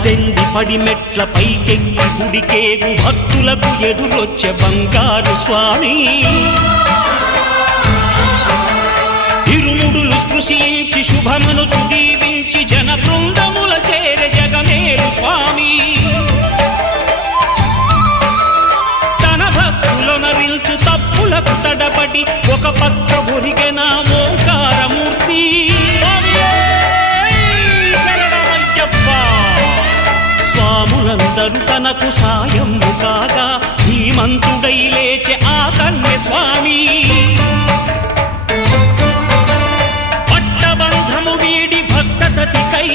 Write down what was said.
పద్దెంది పడిమెట్ల పైకెక్కి గుడికేగు భక్తులకు ఎదురొచ్చే బంగారు స్వామి ఇరుముడులు స్పృశించి శుభమనుచు దీవించి జన బృందముల చేరే జగమేలు స్వామి తన భక్తులొనరిల్చు తప్పులకు తడబడి ఒక పక్క ఒరిగెన ఓంకారమూర్తి స్వాములందరూ తనకు సాయము కాగా ధీమంతుడై లేచే ఆ కన్య స్వామి పట్టబంధము వీడి భక్తతతికై